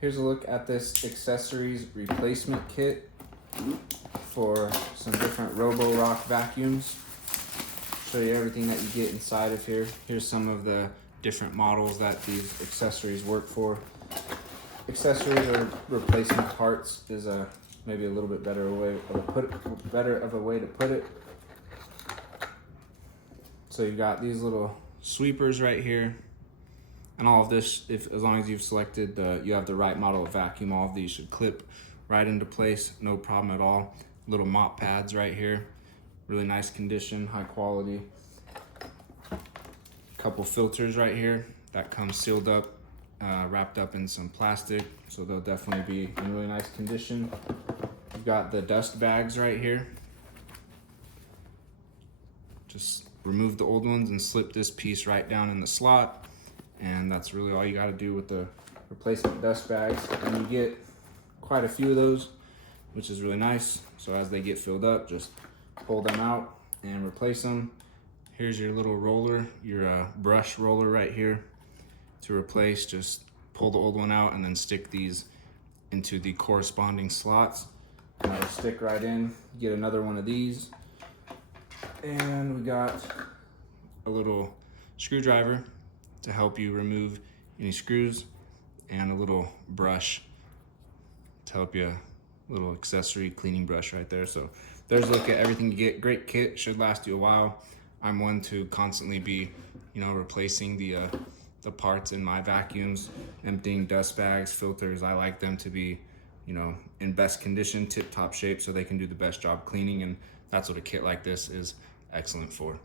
Here's a look at this accessories replacement kit for some different Roborock vacuums. Show you everything that you get inside of here. Here's some of the different models that these accessories work for. Accessories or replacement parts is maybe a little bit better way to put it. So you've got these little sweepers right here. And all of this, as long as you've selected, you have the right model of vacuum, all of these should clip right into place, no problem at all. Little mop pads right here, really nice condition, high quality. Couple filters right here that come sealed up, wrapped up in some plastic, so they'll definitely be in really nice condition. You've got the dust bags right here. Just remove the old ones and slip this piece right down in the slot. And that's really all you got to do with the replacement dust bags. And you get quite a few of those, which is really nice. So as they get filled up, just pull them out and replace them. Here's your little roller, your brush roller right here to replace. Just pull the old one out and then stick these into the corresponding slots. And it'll stick right in. Get another one of these. And we got a little screwdriver to help you remove any screws, and a little brush to help you, a little accessory cleaning brush right there. So there's a look at everything you get. Great kit, should last you a while. I'm one to constantly be, replacing the parts in my vacuums, emptying dust bags, filters. I like them to be, in best condition, tip-top shape, so they can do the best job cleaning, and that's what a kit like this is excellent for.